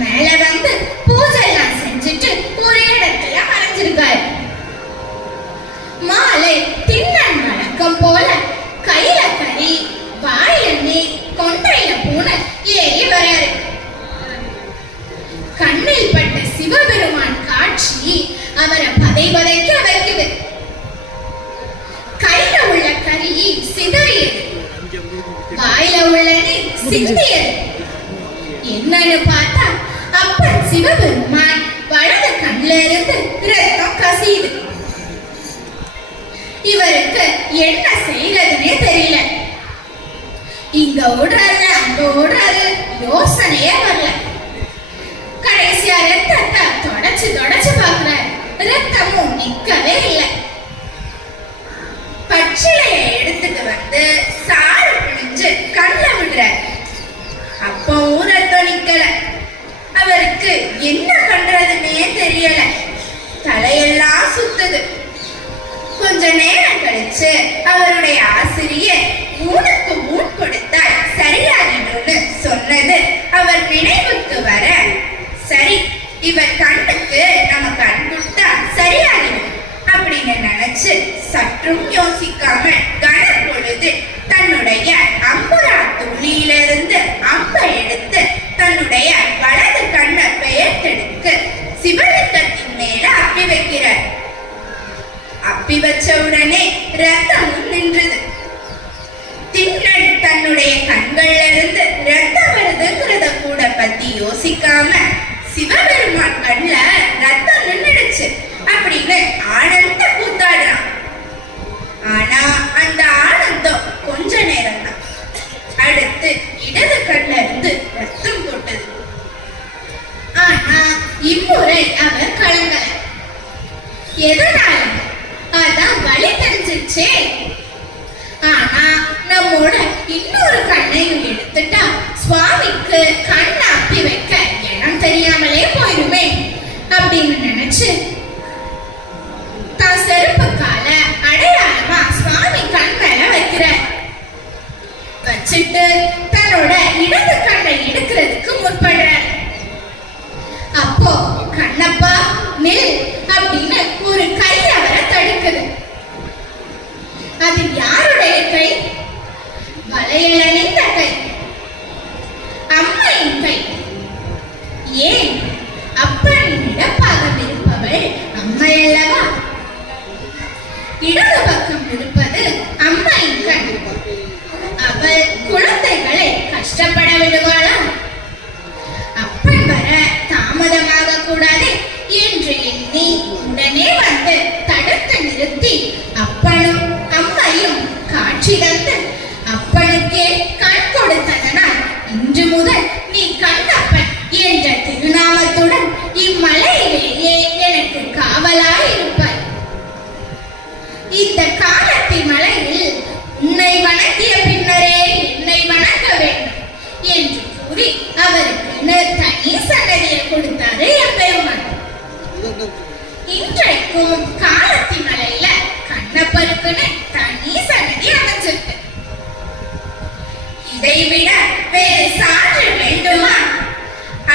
மேல வந்து பூஜை எல்லாம் செஞ்சுட்டு ஒரே இடத்துல மறைஞ்சிருக்காரு. மாலை திண்ணன் வழக்கம் போல கையில கறி, வாயில நீர், கொண்டையில பூனை ஏறி வராரு. கண்ணில் பட்ட சிவபெருமான் காட்சி அவரை பதை பதைக்க வைக்குது. கையில உள்ள கறி சிதறியது, வாயில உள்ள நீர் சிந்தியது. என்னன்னு பார்த்தா அப்பன் சிவபெருமான் வலது கண்ல இருந்து ரத்தம் கசியுது. இவருக்கு என்ன செய்யறதுன்னே தெரியல. இங்க ஓடுறாரு, அங்க ஓடுறாரு, யோசனையே வரல. கடைசியா ரத்தத்தை தொடச்சு தொடச்சு பாக்குறாரு. ரத்தமும் நிக்கவே இல்லை. பச்சிலைய எடுத்துட்டு வந்து சாறு பிழிஞ்சு கண்ல விடுறாரு. அப்பவும் ரத்தம் நிக்கல. அவருக்கு என்ன பண்றதுன்னே தெரியல. தலையெல்லாம் சுத்துது. கொஞ்ச நேரம் கழிச்சு அவருடைய ஆசிரியர் ஊனுக்கு ஊன் கொடுத்தால் சரியாகிடும்னு சொன்னது அவர் நினைவுக்கு வர, சரி இவர் கண்ணுக்கு நம்ம கண் கொடுத்தா சரியாகிடும் அப்படின்னு நினைச்சு சற்றும் யோசிக்காம கணம் பொழுது தன்னுடைய அம்புரா துளியிலிருந்து அம்பை எடுத்து தன்னுடைய வலது கண்ணை பெயர்த்தெடுத்து சிவலிங்கத்தின் மேல அப்பி வைக்கிறார். அப்பி வச்ச உடனே ரத்தமும் நின்றது. திண்ணன் தன்னுடைய கண்கள்ல இருந்து ரத்தம் வருதுங்கிறத கூட பத்தி யோசிக்காம சிவபெருமான் கண்ல ரத்தம் நின்றுடுச்சு அப்படின்னு ஆனந்த கூத்தாடுறான். ஆனா அந்த ஆனந்தம் கொஞ்ச நேரம் தான். அடுத்து இடது கண்ல இருந்து ரத்தம் கொட்டது. ஆனா இம்முறை அவர் கலங்கல. எதனால? அதான் வலி தெரிஞ்சிருச்சே. ஆனா நம்மோட இன்னொரு கண்ணையும் எடுத்துட்டா சுவாமிக்கு கண் அப்பி வைக்க இடம் தெரியாமலே போயிருமே அப்படின்னு நினைச்சு தான் செருப்பு கால அடையாளமா சுவாமி கண் மேல வைக்கிறார். வச்சுட்டு தன்னோட இடது கண்ணை எடுக்கிறதுக்கு முற்படுறார். அப்போ கண்ணப்பா நில் அப்படின்னு ஒரு கை அவரை தடுக்குது. அது யாருடைய கை? வளையல் அணிந்த கை, அம்மையின் கை. ஏன்? அப்பனின் இடப்பாகம் இருப்பவள் அம்மை அல்லவா? இடது பக்கம் இருப்பது அம்மையின் கண். அவள் குழந்தைகளை கஷ்டப்பட விடுவாளா? அப்பன் வர தாமதமாக கூடாது என்று எண்ணி உடனே வந்து தடுத்து நிறுத்தி அப்பனும் அம்மையும் காட்சி தந்து அப்பனுக்கே கண் கொடுத்ததனால் இன்று முதல் நீ கண்ணப்பன் என்ற திருநாமத்துடன் இம்மலையிலேயே எனக்கு காவலாயிருப்பாய். இந்த காலத்தி மலையில் உன்னை வணங்கிய பின்னரே என்னை வணங்க வேண்டும் என்று கூறி அவருக்கு தனி சன்னதியை கொடுத்தாரு எம்பெருமான். இன்றைக்கும் காலத்தி மலையில கண்ணப்பருக்குன்னு தனி சன்னதி அமைஞ்சிருக்கு. இதைவிட வேறு சான்று வேண்டுமா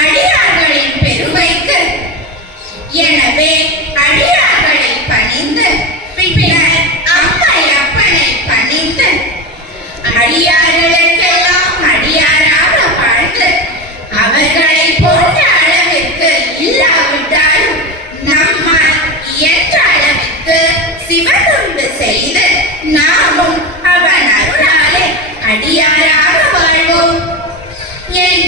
அடியார்களின் பெருமைக்கு? எனவே அடியார்களை பணிந்து பின்னர் அம்மை அப்பனை பணிந்து அடியார்களுக்கெல்லாம் அடியாராக வாழ்ந்து அவர்களை போன்ற அளவிற்கு இல்லாவிட்டாலும் நம்மால் இயன்ற அளவிற்கு சிவதுண்டு செய்து நாமும் அவன் அருளாலே அடியாராக வாழ்வோம். என்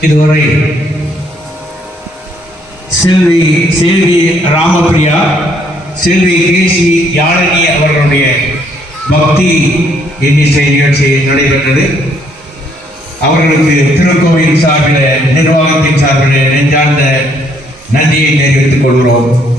இதுவரை செல்வி ராமபிரியா, செல்வி கேசி யாழினி அவர்களுடைய பக்தி இன்னிசை நிகழ்ச்சி நடைபெற்றது. அவர்களுக்கு திருக்கோவில் சார்பில், நிர்வாகத்தின் சார்பில் நெஞ்சார்ந்த நன்றியை தெரிவித்துக் கொள்கிறோம்.